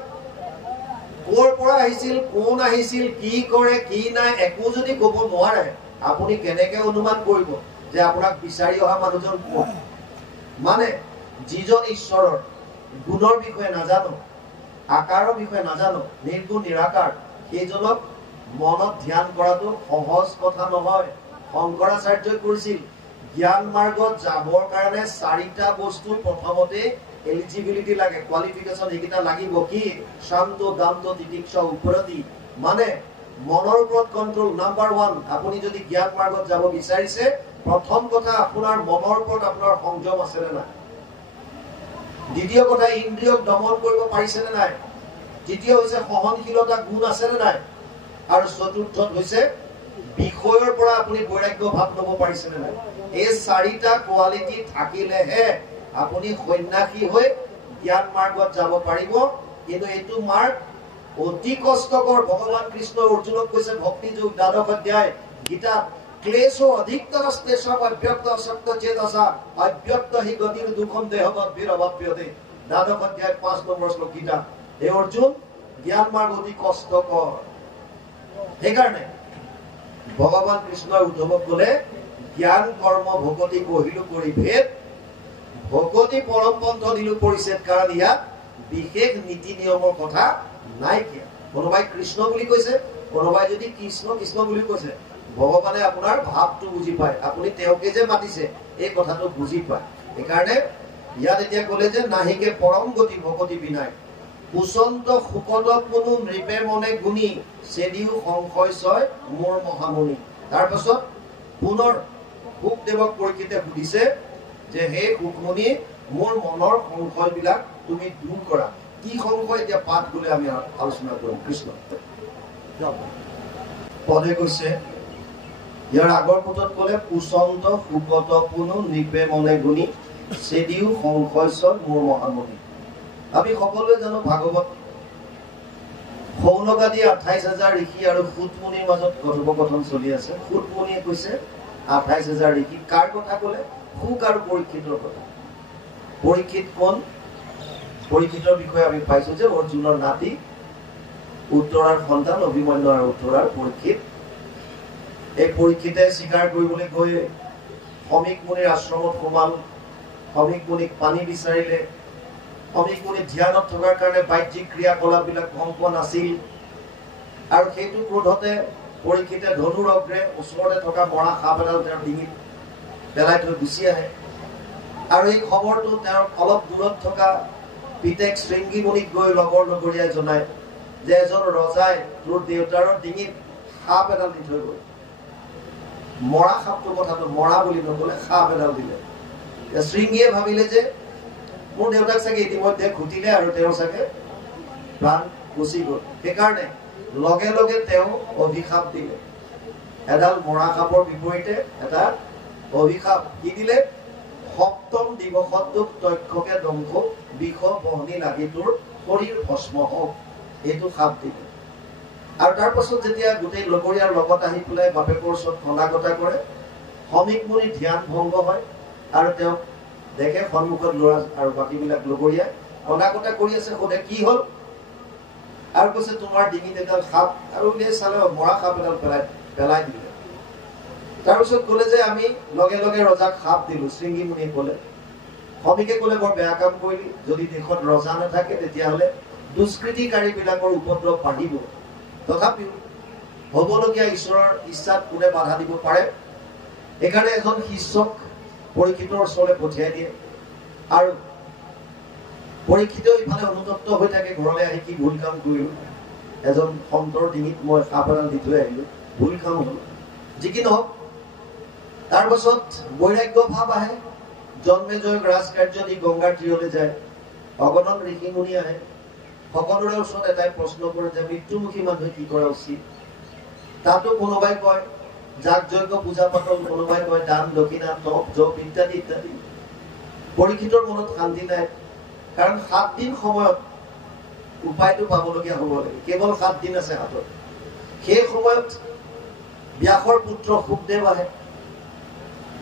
ক'ৰ পৰা আহিছিল কোন আহিছিল কি কৰে কি নাই একো যদি ক'ব নোৱাৰে আপুনি কেনেকে অনুমান কৰিব যে আপোনাক বিচাৰি অহা মানুহজন কোন মানে যিজন ঈশ্বৰৰ গুণৰ বিষয়ে নাজানো আকাৰৰ বিষয়ে নাজানো নিৰ্গুণ নিৰাকাৰ সেইজনক মনত ধ্যান কৰাটো সহজ কথা নহয় শংকৰাচাৰ্যই কৰিছিল জ্ঞান মাৰ্গত যাবৰ কাৰণে চাৰিটা বস্তু প্ৰথমতে এলিজিবিলিটি লাগে কোৱালিফিকেশন এইকেইটা লাগিব কি শান্ত দান্ত তিতিক্ষা উপৰতি মানে মনৰ ওপৰত কন্ট্ৰোল নাম্বাৰ 1 আপুনি যদি জ্ঞান মাৰ্গত যাব বিচাৰিছে প্ৰথম কথা আপোনাৰ মনৰ ওপৰত আপোনাৰ সংযম আছে নে নাই দ্বিতীয় কথা ইন্দ্ৰিয়ক দমন কৰিব পাৰিছে নে নাই তৃতীয় হৈছে সহনশীলতা গুণ আছে নে নাই আৰু চতুৰ্থত হৈছে বিষয়ৰ পৰা আপুনি বৈৰাগ্য ভাৱ ল'ব পাৰিছে নে নাই এই চাৰিটা কোৱালিটি থাকিলেহে আপুনি সন্ন্যাসী হৈ জ্ঞান মাৰ্গত যাব পাৰিব কিন্তু এইটো মাৰ্গ অতি কষ্টকৰ ভগৱান কৃষ্ণ অৰ্জুনক কৈছে ভক্তি যোগ দ্বাদশ অধ্যায় গীতা ক্লেশ অধিকতৰস্তে সব অব্যক্ত অসক্ত চেতসা অব্যক্ত হি গতিৰ দুখম দেহগত বিৰভাব্যতে দ্বাদশ অধ্যায় 5 নম্বৰ শ্লোক গীতা হে অৰ্জুন জ্ঞান মাৰ্গ অতি কষ্টকৰ সেইকাৰণে ভগৱান কৃষ্ণই উদ্ধৱক ক'লে জ্ঞান কৰ্ম ভকতি কহিলো কৰি ভেদ ভকতি পৰম পন্থ দিলো পৰিছেদ কাৰণ ইয়াত বিশেষ নীতি নিয়মৰ কথা নাইকিয়া কোনোবাই কৃষ্ণ বুলি কৈছে কোনোবাই যদি কৃষ্ণ কৃষ্ণ বুলি কৈছে ভগৱানে আপোনাৰ ভাৱটো বুজি পায় আপুনি তেওঁকে যে মাতিছে এই কথাটো বুজি পায় সেইকাৰণে ইয়াত এতিয়া ক'লে যে নাহিকে পৰম গতি ভকতি বিনাই কুচন্ত সুকত কোনো নৃপে মনে গুণী চেদিও সংশয় ছয় মোৰ মহামুনি তাৰপাছত পুনৰ শুকদেৱক পৰীক্ষিতে সুধিছে যে হে শুকমুনি মোৰ মনৰ সংশয়বিলাক তুমি দূৰ কৰা কি সংশয় এতিয়া পাঠ বুলি আমি আলোচনা কৰিম। কৃষ্ণ পদে কৈছে, ইয়াৰ আগৰ পুতত ক'লে পুচন্ত সুকত পুনু নিপে মনে গুণী চেদিও সংশয় মোৰ মহামণি। আমি সকলোৱে জানো ভাগৱত সৌনকাদি 28,000 ঋষি আৰু সুতমুনিৰ মাজত কথোপকথন চলি আছে। সুতমুনিয়ে কৈছে 28,000 ঋষি। কাৰ কথা ক'লে? সুক আৰু পৰীক্ষিতৰ কথা। পৰীক্ষিত কোন? পৰীক্ষিতৰ বিষয়ে আমি পাইছো যে অৰ্জুনৰ নাতি, উত্তৰাৰ সন্তান অভিমন্যু আৰু উত্তৰাৰ পৰীক্ষিত। এই পৰীক্ষিতে স্বীকাৰ কৰিবলৈ গৈ সমীক মুনিৰ আশ্ৰমত সোমাল। সমীক মুনিক পানী বিচাৰিলে। সমীক মুনি ধ্যানত থকাৰ কাৰণে বাহ্যিক ক্ৰিয়াকলাপবিলাক কম পোৱা নাছিল আৰু সেইটো ক্ৰোধতে পৰীক্ষিতে ধনুৰ অগ্ৰে ওচৰতে থকা মৰা সাপ এডাল তেওঁৰ ডিঙিত পেলাই থৈ গুচি আহে আৰু এই খবৰটো তেওঁৰ অলপ দূৰত থকা পিতেক শৃংগী মুনিক গৈ লগৰ লগৰীয়াই জনায় যে এজন ৰজাই তোৰ দেউতাৰৰ ডিঙিত সাপ এডাল দি থৈ গ'ল। মৰা সাপটোৰ কথাটো মৰা বুলি নকলে সাপ এডাল দিলে। শৃংগীয়ে ভাবিলে যে মোৰ দেউতাক চাগে ইতিমধ্যে ঘটিলে আৰু তেওঁৰ চাগে প্ৰাণ গুচি গ'ল। সেইকাৰণে লগে লগে তেওঁ অভিশাপ দিলে। এডাল মৰা সাপৰ বিপৰীতে এটা অভিশাপ কি দিলে? সপ্তম দিৱসত তক্ষকে দংশ বিষ বহনি লাগি তোৰ শৰীৰ ভস্ম হওক, এইটো সাপ দিলে। আৰু তাৰ পাছত যেতিয়া গোটেই লগৰীয়াৰ লগত আহি পেলাই বাপেকৰ ওচৰত সনাগতা কৰে, সমীক মুনি ধ্যান ভংগ হয় আৰু তেওঁক দেখে সন্মুখত ল'ৰা আৰু বাকীবিলাক লগৰীয়াই সনাগতা কৰি আছে। সোধে কি হ'ল আৰু কৈছে তোমাৰ ডিঙিত এডাল সাপ, আৰু উলিয়াই চালে মৰা সাপ এডাল পেলাই দিলে। তাৰপিছত ক'লে যে আমি লগে লগে ৰজাক সাপ দিলো। শৃংগী মুনিয়ে ক'লে। সমীকে ক'লে বৰ বেয়া কাম কৰিলি, যদি দেশত ৰজা নাথাকে তেতিয়াহ'লে দুষ্কৃতিকাৰীবিলাকৰ উপদ্ৰৱ বাঢ়িব। তথাপিও হ'বলগীয়া ঈশ্বৰৰ ইচ্ছাত কোনে বাধা দিব পাৰে? সেইকাৰণে এজন শিষ্যক পৰীক্ষিতৰ ওচৰলৈ পঠিয়াই দিয়ে আৰু পৰীক্ষিতেও ইফালে অনুতপ্ত হৈ থাকে, ঘৰলৈ আহি কি ভুল কাম কৰিলো, এজন সন্তৰ ডিঙিত মই সাপ এডাল দি থৈ আহিলো, ভুল কাম হ'ল। যি কি নহওক, তাৰ পাছত বৈৰাগ্য ভাৱ আহে। জন্মেজয়ক ৰাজকাৰ্য দি গংগাৰ তীৰলৈ যায়। অগণন ঋষি মুনি আহে। সকলোৰে ওচৰত এটাই প্ৰশ্ন কৰে যে মৃত্যুমুখী মানুহে কি কৰা উচিত। তাতো কোনোবাই কয় যাগ যজ্ঞ পূজা পাতল, কোনোবাই কয় দান দক্ষিণা তপ জপ ইত্যাদি ইত্যাদি। পৰীক্ষিতৰ মনত শান্তি নাই, কাৰণ 7 দিন সময়ত উপায়টো পাবলগীয়া হ'ব লাগে। কেৱল 7 দিন আছে হাতত। সেই সময়ত ব্যাসৰ পুত্ৰ শুকদেৱ আহে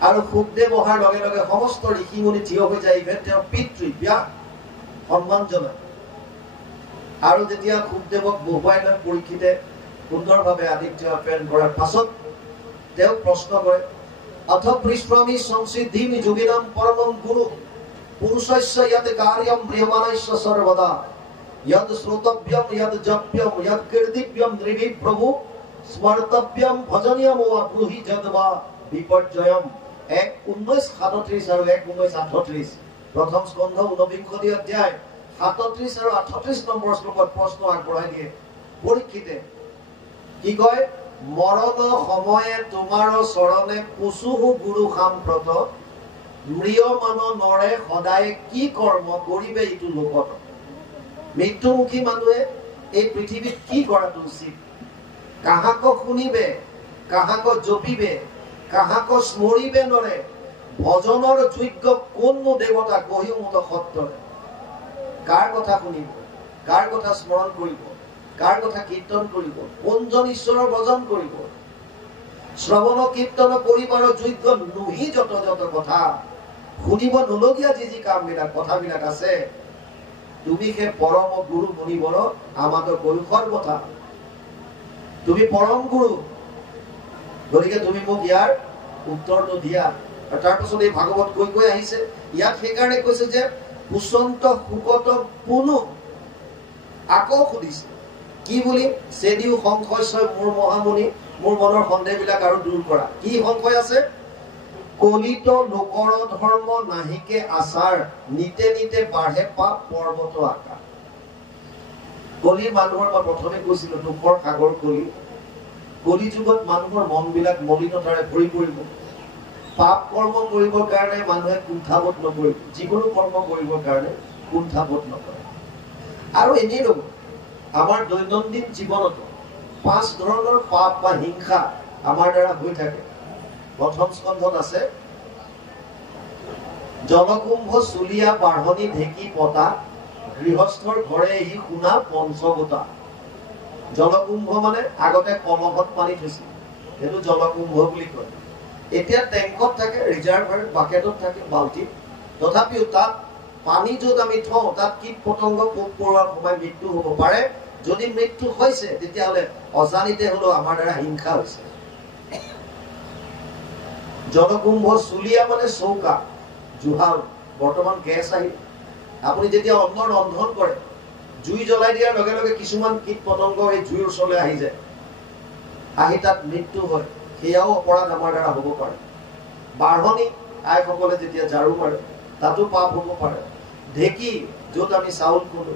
আৰু শুকদেৱ অহাৰ লগে লগে সমস্ত ঋষি মুনি থিয় হৈ যায়। ইভেন তেওঁৰ পিতৃ ব্যাস সন্মান জনায়। আৰু যেতিয়া শুকদেৱক বহুৱাই লৈ পৰীক্ষিতে সুন্দৰভাৱে আদিত্য আপ্যায়ন কৰাৰ পাছত তেওঁক প্ৰশ্ন কৰে, অথ পৃষ্ঠমি সংসিদ্ধিমি যোগিনাম পৰমম গুৰু পুৰুষস্য য়ৎ কাৰ্যম প্ৰিয়মানস্য সৰ্বদা য়ৎ শ্ৰোতব্যম য়ৎ জপ্যম য়ৎ কীৰ্তিব্যম নৃভি প্ৰভু স্মৰ্তব্যম ভজনীয়ম वा ব্ৰুহি যদ্বা বিপৰ্যয়ম। 1:19:37 আৰু 1:19:38 প্ৰথম স্কন্ধ 29 অধ্যায় 37 আৰু 38 নম্বৰ শ্লোকত প্ৰশ্ন আগবঢ়াই দিয়ে পৰীক্ষিতে। কি কয়? মৰণ সময়ে তোমাৰ চৰণে পুচুহু গুৰু সাম্প্ৰত মৃয়মান নৰে সদায় কি কৰ্ম কৰিবে ইটো লোকত। মৃত্যুমুখী মানুহে এই পৃথিৱীত কি কৰাটো উচিত? কাহাক শুনিবে, কাহাক জপিবে, কাহাক স্মৰিবে নৰে, ভজনৰ যোগ্য কোননো দেৱতা কহিও মত সত্তৰে। কাৰ কথা শুনিব, কাৰ কথা স্মৰণ কৰিব, কাৰ কথা কীৰ্তন কৰিব, কোনজন ঈশ্বৰৰ ভজন কৰিব? শ্ৰৱণ কীৰ্তন কৰিবৰ যোগ্য নুহি যত যত কথা, শুনিব নলগীয়া যি কামবিলাক কথাবিলাক আছে, তুমি সেই পৰম গুৰু মুনিবৰ আমাক কৈশৰ কথা। তুমি পৰম গুৰু, গতিকে তুমি মোক ইয়াৰ উত্তৰটো দিয়া। আৰু তাৰ পাছত এই ভাগৱত কৈ আহিছে। ইয়াত সেইকাৰণে কৈছে যে কুচন্ত সুকত পুনু আকৌ সুধিছে কি বুলি? চেদিও সংশয় মোৰ মহামুনি, মোৰ মনৰ সন্দেহবিলাক আৰু দূৰ কৰা। কি সংশয় আছে? কলিত লোকৰ ধৰ্ম নাহিকে আচাৰ, নিতে নিতে বাঢ়ে পাপ পৰ্বত আকাৰ। কলিৰ মানুহৰ মই প্ৰথমে কৈছিলো দুখৰ সাগৰ কলি। কলি যুগত মানুহৰ মনবিলাক মলিনতাৰে ভৰি পৰিব। পাপ কৰ্ম কৰিবৰ কাৰণে মানুহে কুণ্ঠাবোধ নকৰিব। যিকোনো কৰ্ম কৰিবৰ কাৰণে কুণ্ঠাবোধ নকৰে। আৰু এনেই নব আমাৰ দৈনন্দিন জীৱনত 5 ধৰণৰ পাপ বা হিংসা আমাৰ দ্বাৰা হৈ থাকে। প্ৰথম স্কন্ধত আছে, জলকুম্ভ চুলিয়া বাঢ়নি ঢেকি পতা, গৃহস্থৰ ঘৰে ই শুনা পঞ্চগোটা। জলকুম্ভ মানে আগতে কলহত পানী থৈছিল, সেইটো জলকুম্ভ বুলি কয়। এতিয়া টেংকত থাকে, ৰিজাৰ্ভাৰ বাকেটত থাকে, বাল্টিত। তথাপিও তাত পানী য'ত আমি থওঁ তাত কীট পতংগ পোক পৰুৱাৰ সোমাই মৃত্যু হ'ব পাৰে। যদি মৃত্যু হৈছে তেতিয়াহ'লে অজানিতে হ'লেও আমাৰ দ্বাৰা হিংসা হৈছে। জলকুম্ভ চুলিয়া মানে চৌকা, জুহাল। বৰ্তমান গেছ আহিল, আপুনি যেতিয়া অন্ন ৰন্ধন কৰে, জুই জ্বলাই দিয়াৰ লগে লগে কিছুমান কীট পতংগ এই জুইৰ ওচৰলৈ আহি যায়, আহি তাত মৃত্যু হয়। সেয়াও অপৰাধ আমাৰ দ্বাৰা হ'ব পাৰে। বাঢ়নি, আইসকলে যেতিয়া ঝাৰু মাৰে তাতো পাপ হ'ব পাৰে। ঢেঁকী, য'ত আমি চাউল খুন্দো,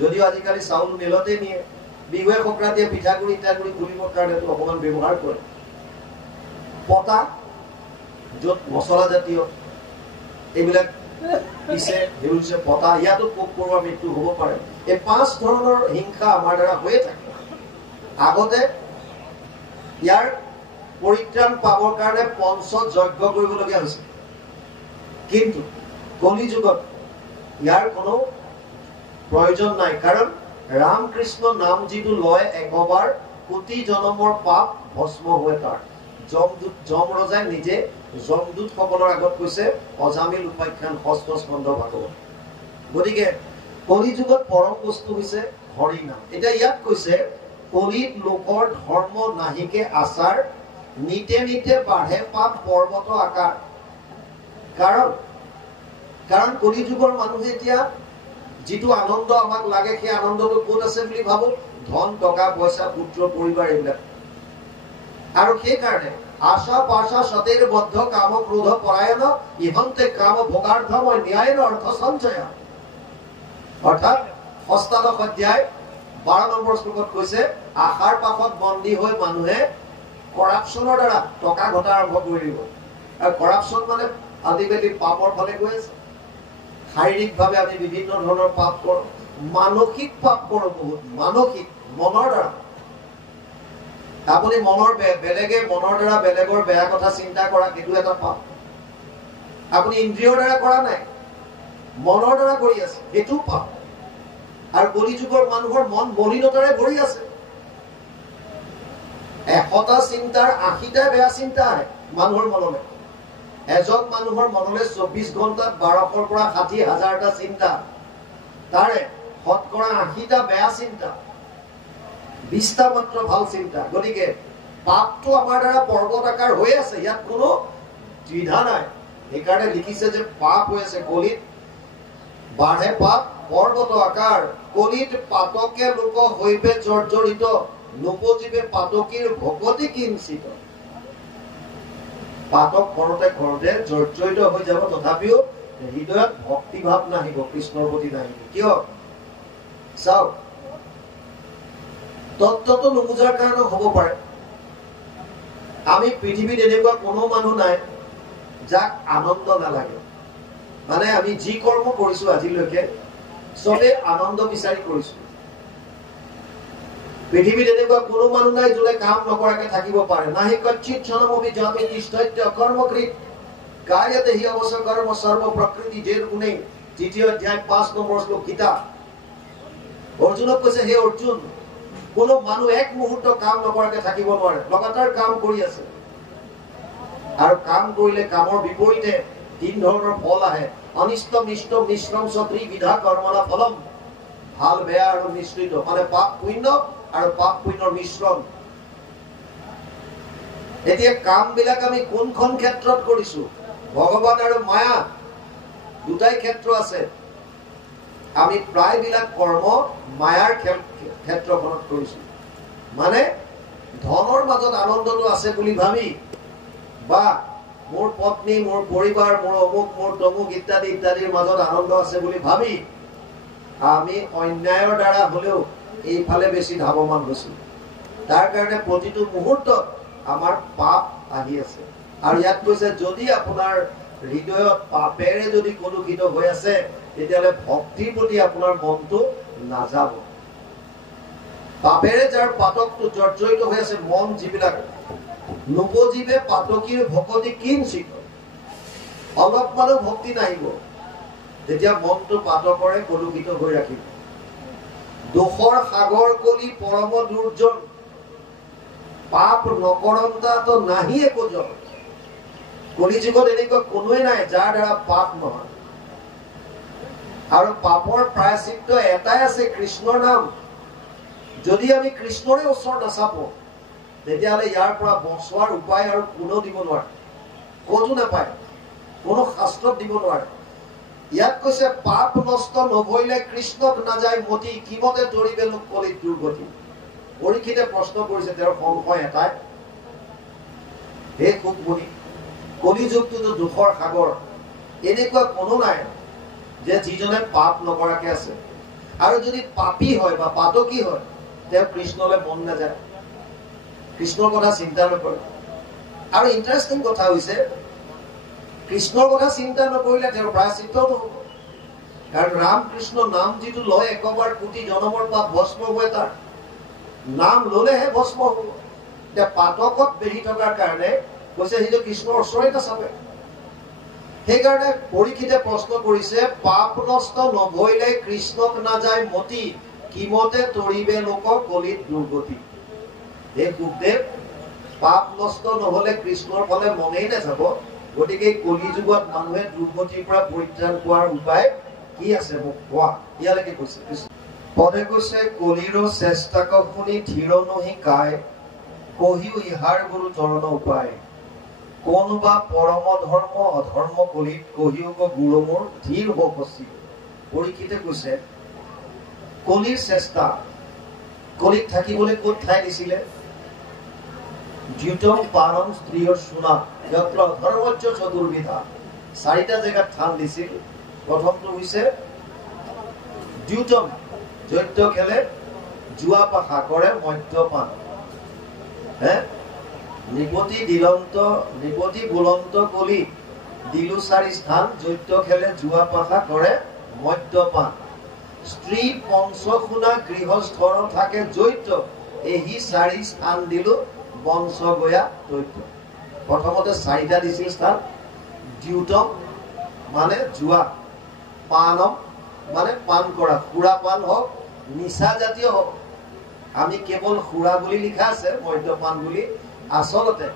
যদিও আজিকালি চাউল মিলতে নিয়ে, বিহুৱে সংক্ৰান্তিয়ে পিঠাগুড়ি ইত্যাদি গুলিবৰ কাৰণে অকণমান ব্যৱহাৰ কৰে। পতা, য'ত মছলা জাতীয় এইবিলাক পিছে, সেইবোৰ হৈছে পতা, ইয়াতো পোক পৰুৱা মৃত্যু হ'ব পাৰে। এই 5 ধৰণৰ হিংসা আমাৰ দ্বাৰা হৈয়ে থাকে। আগতে ইয়াৰ পৰিত্ৰাণ পাবৰ কাৰণে পঞ্চ যজ্ঞ কৰিবলগীয়া হৈছিল, কিন্তু কলি যুগত ইয়াৰ কোনো প্ৰয়োজন নাই। কাৰণ ৰামকৃষ্ণ নাম যিটো লয় একবাৰ, কোটি জনমৰ পাপ ভস্ম হয় তাৰ। যম ৰজাই নিজে যমদূতসকলৰ আগত কৈছে, অজামিল উপাখ্যান 6ষ্ঠ স্কন্ধ ভাগৱত। গতিকে কলি যুগত পৰম বস্তু হৈছে হৰি নাম। এতিয়া ইয়াত কৈছে, কলিত লোকৰ ধৰ্ম নাহিকে আচাৰ, নিতে নিতে বাঢ়ে পাপ পৰ্বত আকাৰ। কাৰণ কলি যুগৰ মানুহে এতিয়া যিটো আনন্দ আমাক লাগে, সেই আনন্দটো ক'ত আছে বুলি ভাবো? ধন, টকা পইচা, পুত্ৰ, পৰিবাৰ, এইবিলাক। আৰু সেইকাৰণে আশা পাশা সতেৰ বদ্ধ কাম ক্ৰোধ পৰায়ণ, ইহন্তে কাম ভোগাৰ্থ মই ন্যায় অৰ্থ সঞ্চয়। অৰ্থাৎ 8ম অধ্যায় 12 নম্বৰ শ্লোকত কৈছে, আশাৰ পাশত বন্দী হৈ মানুহে কৰাপশ্যনৰ দ্বাৰা টকা ঘটা আৰম্ভ কৰি দিব। আৰু কৰাপশ্যন মানে আল্টিমেটলি পাপৰ ফালে গৈ আছে। শাৰীৰিকভাৱে আমি বিভিন্ন ধৰণৰ পাপ কৰোঁ, মানসিক পাপ কৰোঁ বহুত, মানসিক, মনৰ দ্বাৰা। আপুনি বেলেগে মনৰ দ্বাৰা বেলেগৰ বেয়া কথা চিন্তা কৰা, সেইটো এটা পাপ। আপুনি ইন্দ্ৰিয়ৰ দ্বাৰা কৰা নাই, মনৰ দ্বাৰা কৰি আছে, সেইটো পাপ। আৰু কলি যুগৰ মানুহৰ মন মলিনতাৰে ভৰি আছে। 100টা চিন্তাৰ 80টাই বেয়া চিন্তা আহে মানুহৰ মনলৈ। এজন মানুহৰ মনলৈ 24 ঘণ্টাত 1200ৰ পৰা 60,000টা চিন্তা, তাৰে শতকৰা 80টা বেয়া চিন্তা, 20টা মাত্ৰ ভাল চিন্তা। গতিকে পাপটো আমাৰ দ্বাৰা পৰ্বত আকাৰ হৈ আছে, ইয়াত কোনো দ্বিধা নাই। সেইকাৰণে লিখিছে যে পাপ হৈ আছে কলিত, বাঢ়ে পাপ পৰ্বত আকাৰ। কলিত পাতকে লোক হৈবে জৰ্জৰিত, নুপুজিবে পাতকীৰ ভকতি কিঞ্চিত। পাতক কৰোতে কৰোতে জৰ্জৰিত হৈ যাব, তথাপিও হৃদয়ত ভক্তিভাৱ নাহিব, কৃষ্ণৰ প্ৰতি নাহিব। কিয়? চাওক, তত্ত্বটো নুবুজাৰ কাৰণে হ'ব পাৰে। আমি পৃথিৱীত এনেকুৱা কোনো মানুহ নাই যাক আনন্দ নালাগে। মানে আমি যি কৰ্ম কৰিছো আজিলৈকে চবে আনন্দ বিচাৰি কৰিছো। পৃথিৱীত এনেকুৱা কোনো মানুহ নাই যোনে কাম নকৰাকে থাকিব পাৰে। নাহি কচ্চিৎ ক্ষণমপি জামি তিষ্ঠত্য কৰ্মকৃত কাৰ্যতে হি অৱশ্য কৰ্ম সৰ্ব প্ৰকৃতি জেৰ গুণে। 3য় অধ্যায় 5 নম্বৰ শ্লোক গীতা। অৰ্জুনক কৈছে, হে অৰ্জুন, কোনো মানুহ এক মুহূৰ্ত কাম নকৰাকে থাকিব নোৱাৰে, লগাতাৰ কাম কৰি আছে। আৰু কাম কৰিলে কামৰ বিপৰীতে 3 ধৰণৰ ফল আহে। অনিষ্ট মিষ্ট মিশ্ৰম ত্ৰিবিধা কৰ্মনা ফলম। ভাল বেয়া আৰু মিশ্ৰিত, মানে পাপ পুণ্য আৰু পাপ পুণ্যৰ মিশ্ৰণ। এতিয়া কাম বিলাক আমি কোনখন ক্ষেত্ৰত কৰিছো? ভগৱান আৰু মায়া দুটাই ক্ষেত্ৰ আছে। আমি প্ৰায়বিলাক কৰ্ম মায়াৰ ক্ষেত্ৰখনত কৰিছো। মানে ধনৰ মাজত আনন্দটো আছে বুলি ভাবি, বা মোৰ পত্নী, মোৰ পৰিবাৰ, মোৰ অমুক, মোৰ তমুক ইত্যাদি ইত্যাদিৰ মাজত আনন্দ আছে বুলি ভাবি আমি অন্যায়ৰ দ্বাৰা হলেও এইফালে বেছি ধাৱমান হৈছো। তাৰ কাৰণে প্ৰতিটো মুহূৰ্তত আমাৰ পাপ আহি আছে। আৰু ইয়াত কৈছে, যদি আপোনাৰ হৃদয়ত পাপেৰে যদি কলুষিত হৈ আছে, তেতিয়াহ'লে ভক্তিৰ প্ৰতি আপোনাৰ মনটো নাযাব। পাপেৰে যাৰ পাতকটো জৰ্জৰিত হৈ আছে মন যিবিলাক, নুবুজিবে পাতকীৰ ভকতি কিঞ্চিত, অলপমানো ভক্তি নাহিব, তেতিয়া মনটো পাতকৰে কলুষিত হৈ ৰাখিব। দোষৰ সাগৰ কলি পৰম দুৰ্জন, পাপ নকৰন্তাতো নাহি একোজন। কলি যুগত এনেকুৱা কোনোৱে নাই যাৰ দ্বাৰা পাপ নহয়। আৰু পাপৰ প্ৰায়শ্চিত্ত এটাই আছে, কৃষ্ণৰ নাম। যদি আমি কৃষ্ণৰে ওচৰ নাচাপো, তেতিয়াহ'লে ইয়াৰ পৰা বচোৱাৰ উপায় আৰু কোনেও দিব নোৱাৰে, ক'তো নাপায়, কোনো শাস্ত্ৰত দিব নোৱাৰে। ইয়াত কৈছে পাপ নষ্ট নভৰিলে কৃষ্ণক নাযায় মতি, কিমতে তৰিবে লোক কলিত দুৰ্গতি। পৰীক্ষিতে প্ৰশ্ন কৰিছে, তেওঁৰ সংশয় এটাই, হে সুখমণি, কলি যুগটোতো দুখৰ সাগৰ, এনেকুৱা কোনো নাই যে যিজনে পাপ নকৰাকে আছে। আৰু যদি পাপী হয় বা পাতকী হয়, তেওঁ কৃষ্ণলৈ মন নাযায়, কৃষ্ণৰ কথা চিন্তা নকৰে। আৰু ইণ্টাৰেষ্টিং কথা হৈছে, কৃষ্ণৰ কথা চিন্তা নকৰিলে তেওঁৰ প্ৰায়শ্চিত্তও নহ'ব। কাৰণ ৰাম কৃষ্ণ নাম যিটো লয়, একবাৰ কোটি জনমৰ পাপ ভস্ম হয়, তাৰ নাম ললেহে ভস্ম হ'ব। এতিয়া পাতকত বেৰি থকাৰ কাৰণে কৈছে সি কৃষ্ণৰ ওচৰতে নাচাবে। সেইকাৰণে পৰীক্ষিতে প্ৰশ্ন কৰিছে, পাপ নষ্ট নভৰিলে কৃষ্ণক নাযায় মতি, কিমতে তৰিবে লোক কলিত দুৰ্গতি। হে সুখদেৱ, পাপ নষ্ট নহলে কৃষ্ণৰ ফালে মনেই নাযাব, গতিকে কলি যুগত মানুহে দুৰ্গতিৰ পৰা পৰিত্ৰাণ পোৱাৰ উপায় কি আছে মোক কোৱা। ইয়ালৈকে কৈছে পদে কৈছে, কলিৰো চেষ্টাক শুনি ধীৰ নহি কায়, কহিও ইহাৰ গুৰু চৰণ উপায়। কোনোবা পৰম ধৰ্ম অধৰ্ম কলিত, কহিও গুৰু মোৰ ধীৰ হচি। পৰীক্ষিতে কৈছে কলিৰ চেষ্টা, কলিত থাকিবলৈ ক'ত ঠাই দিছিলে? দ্যুতম পাৰম স্ত্ৰীয় সোণা যত্ৰ ধৰ্মজ্য চতুৰ্বিধা, চাৰিটা জেগাত স্থান দিছিল। প্ৰথমটো হৈছে দ্যুতম, দৈত্য খেলে, জুৱা পাশা কৰে, মদ্যপান। নিপতি দিলন্ত, নিপতি বুলন্ত কলি দিলু চাৰি স্থান, দৈত্য খেলে, জুৱা পাশা কৰে, মদ্যপান। স্ত্ৰী পঞ্চসোণা গৃহস্থৰ থাকে জৈত্য, এই চাৰি স্থান দিলো বংশ গয়া দৈত্য। প্ৰথমতে চাৰিটা দিছিল স্থান। দ্যুতম মানে জুৱা, পানম মানে পান কৰা, সুৰা পান হওক, নিচা জাতীয় হওক। আমি কেৱল সুৰা বুলি লিখা আছে, মদ্যপান বুলি, আচলতে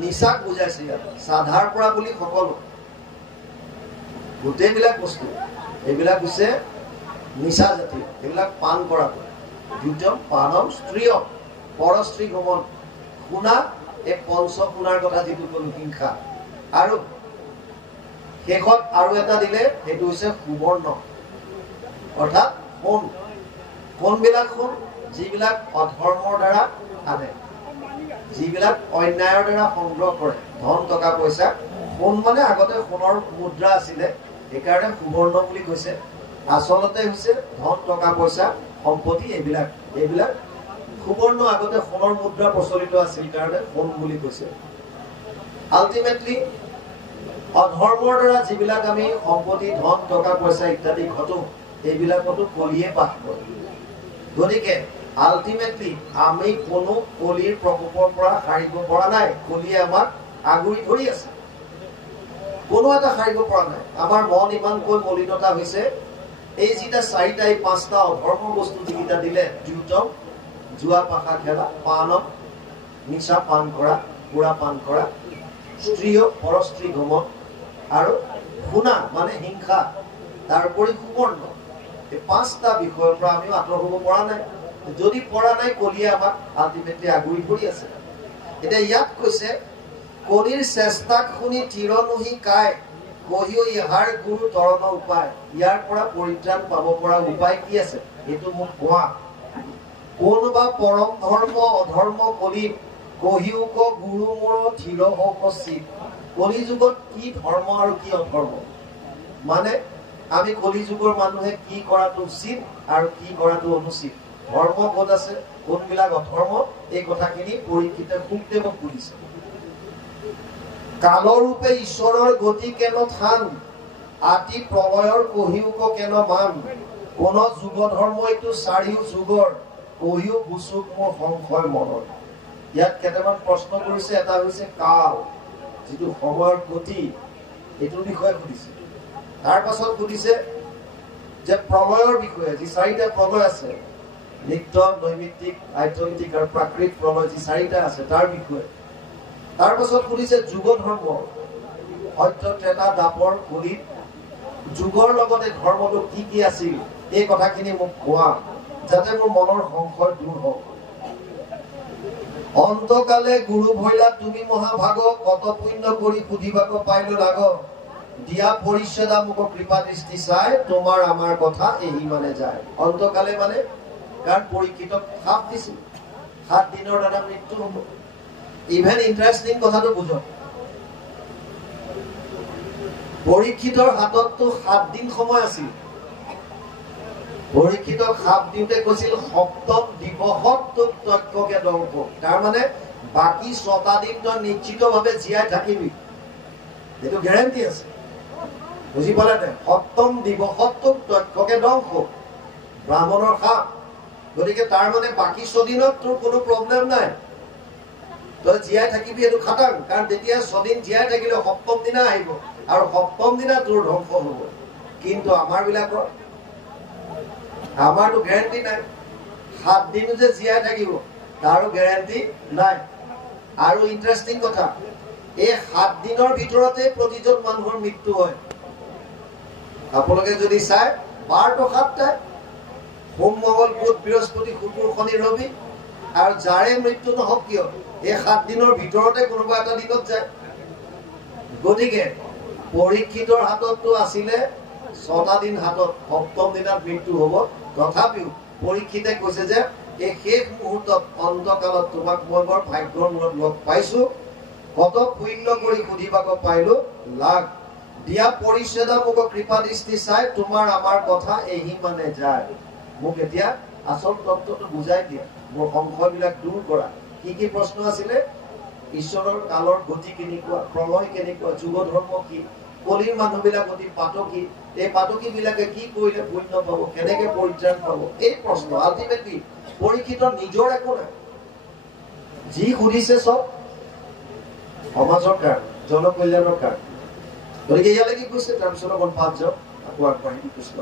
নিচাক বুজাইছে ইয়াত। সাধাৰ পৰা বুলি সকলো গোটেইবিলাক বস্তু, এইবিলাক হৈছে নিচা জাতীয়, এইবিলাক পান কৰাটো। দ্যুতম পানম স্ত্ৰীয়ম, পৰস্ত্ৰী ভ্ৰমণ। সোণা, এই পঞ্চ সোণাৰ কথা যিটো কলো, হিংসা। আৰু শেষত আৰু এটা দিলে, সেইটো হৈছে সুবৰ্ণ, অৰ্থাৎ সোণ। সোণবিলাক সোণ যিবিলাক অধৰ্মৰ দ্বাৰা আনে, যিবিলাক অন্যায়ৰ দ্বাৰা সংগ্ৰহ কৰে, ধন টকা পইচা। সোণ মানে আগতে সোণৰ মুদ্ৰা আছিলে, সেইকাৰণে সুবৰ্ণ বুলি কৈছে। আচলতে হৈছে ধন টকা পইচা সম্পত্তি, এইবিলাক এইবিলাক সুবৰ্ণ। আগতে সোণৰ মুদ্ৰা প্ৰচলিত আছিল কাৰণে সোণ বুলি কৈছে। আল্টিমেটলি অধৰ্মৰ দ্বাৰা যিবিলাক আমি সম্পত্তি, ধন টকা পইচা ইত্যাদি ঘটো, এইবিলাকতো কলিয়ে বাস কৰে। গতিকে আল্টিমেটলি আমি কোনো কলিৰ প্ৰকোপৰ পৰা সাৰিব পৰা নাই। কলিয়ে আমাক আগুৰি ধৰি আছে, কোনো এটা সাৰিব পৰা নাই। আমাৰ মন ইমানকৈ মলিনতা হৈছে, এই যিটা চাৰিটা, এই পাঁচটা অধৰ্ম বস্তু যিকেইটা দিলে, দ্যুতম জুৱা পাশা খেলা, পানম নিচা পান কৰা, সুৰা পান কৰা, স্ত্ৰীয় পৰস্ত্ৰী গমন, আৰু সোণা মানে হিংসা, তাৰোপৰি সুবৰ্ণ। এই পাঁচটা বিষয়ৰ পৰা আমি আঁতৰ হ'ব পৰা নাই। যদি পৰা নাই, কলিয়ে আমাক আল্টিমেটলি আগুৰি ধৰি আছে। এতিয়া ইয়াত কৈছে, কলিৰ চেষ্টাক শুনি থিৰ নহি কায়, কহিও ইহাৰ গুৰু তৰণ উপায়। ইয়াৰ পৰা পৰিত্ৰাণ পাব পৰা উপায় কি আছে, এইটো মোক কোৱা। কোনোবা পৰম ধৰ্ম অধৰ্ম কলিত, কহিও গুৰু মোৰ থিৰ হচি। কলি যুগত কি ধৰ্ম আৰু কি অধৰ্ম, মানে আমি কলি যুগৰ মানুহে কি কৰাটো উচিত আৰু কি কৰাটো অনুচিত, ধৰ্ম ক'ত আছে, কোনবিলাক অধৰ্ম, এই কথাখিনি পৰীক্ষিতে সুখদেৱক বুলিছে। কালৰূপে ঈশ্বৰৰ গতি কেন থান, আতি প্ৰলয়ৰ কহিও কেন মান। কোন যুগ ধৰ্মইতো চাৰিও যুগৰ কহিও বুচুক মোৰ সংশয় মনৰ। ইয়াত কেইটামান প্ৰশ্ন কৰিছে। এটা হৈছে কাল, যিটো সময়ৰ গতি, এইটোৰ বিষয়ে সুধিছে। তাৰ পাছত সুধিছে যে প্ৰলয়ৰ বিষয়ে, যি চাৰিটা প্ৰলয় আছে, নিত্য, নৈমিত্তিক, আত্যন্তিক আৰু প্ৰাকৃতিক প্ৰলয় যি চাৰিটা আছে তাৰ বিষয়ে। তাৰ পাছত সুধিছে যুগ ধৰ্ম, সত্য, ত্ৰেতা, দ্বাপৰ, কলিত যুগৰ লগতে ধৰ্মটো কি কি আছিল, এই কথাখিনি মোক কোৱা, যাতে মোৰ মনৰ সংশয় দূৰ হওক। অন্তকালে গুৰু ভৈলা তুমি মহাভাগ, কত পুণ্য কৰি সুধিবাক পাইলো লাগ, দিয়া পৰিচ্ছেদা মোক কৃপা দৃষ্টি চাই, তোমাৰ আমাৰ কথা এহি মানে যায়। অন্তকালে মানে কাৰণ পৰীক্ষিতক সাপ দিছিল, 7 দিনৰ দ্বাৰা মৃত্যু হব। ইভেন ইণ্টাৰেষ্টিং কথাটো বুঝক, পৰীক্ষিতৰ হাতততো 7 দিন সময় আছিল। পৰীক্ষিতক সাপ দিওঁতে কৈছিল সপ্তম দিৱসত তোক তক্ষকে দংশ, তাৰ মানে বাকী 6টা দিন তই নিশ্চিতভাৱে জীয়াই থাকিবি, এইটো গেৰেণ্টি আছে। বুজি পালে নে? সপ্তম দিৱসত তোক তক্ষকে দংশ, ব্ৰাহ্মণৰ সাপ। গতিকে তাৰ মানে বাকী 6 দিনত তোৰ কোনো প্ৰব্লেম নাই, তই জীয়াই থাকিবি, এইটো খাটাং। কাৰণ তেতিয়া 6 দিন জীয়াই থাকিলে সপ্তম দিনা আহিব আৰু সপ্তম দিনা তোৰ ধ্বংস হব। কিন্তু আমাৰ বিলাকৰ, আমাৰতো গ্যাৰান্টি নাই, 7 দিন যে জীয়াই থাকিব তাৰো গ্যাৰান্টি নাই। আৰু ইন্টাৰেষ্টিং কথা, এই 7 দিনৰ ভিতৰতে প্ৰতিজন মানুহৰ মৃত্যু হয়। আপোনালোকে যদি চাই 12টো 7টাই, সোম, মঙ্গল, বুধ, বৃহস্পতি, শুক্ৰ, শনি, ৰবি, আৰু যাৰে মৃত্যু নহওক কিয় এই 7 দিনৰ ভিতৰতে কোনোবা এটা দিনত যায়। গতিকে পৰীক্ষিতৰ হাতততো আছিলে 6টা দিন হাতত, সপ্তম দিনত মৃত্যু হব। তথাপিও পৰীক্ষিতে কৈছে যে এই শেষ মুহূৰ্তত, অন্তকালত তোমাক মই বৰ ভাগ্যৰ মূৰত লগ পাইছো, কত পুণ্য কৰি সুধিবাক পাইলো লাগ, দিয়া পৰিচ্ছেদা মোক কৃপা দৃষ্টি চাই, তোমাৰ আমাৰ কথা এহি মানে যায়। মোক এতিয়া আচল তত্ত্বটো বুজাই দিয়া, মোৰ সংশয় বিলাক দূৰ কৰা। কি কি প্ৰশ্ন আছিলে? ঈশ্বৰৰ কালৰ গতি কেনেকুৱা, প্ৰলয় কেনেকুৱা, যুগ ধৰ্ম কি, কলিৰ মানুহবিলাক অতি পাতকী, এই পাতকী বিলাকে কি কৰিলে পুণ্য পাব, কেনেকে পৰিত্ৰাণ পাব, এই প্ৰশ্ন। আল্টিমেটলি পৰীক্ষিতৰ নিজৰ একো নাই, যি সুধিছে চব সমাজৰ কাৰণে, জনকল্যাণৰ কাৰণে। গতিকে ইয়ালৈকে কৈছে, তাৰপিছত অকণ পাত যাওক, আকৌ আগবাঢ়ি কৃষ্ণ।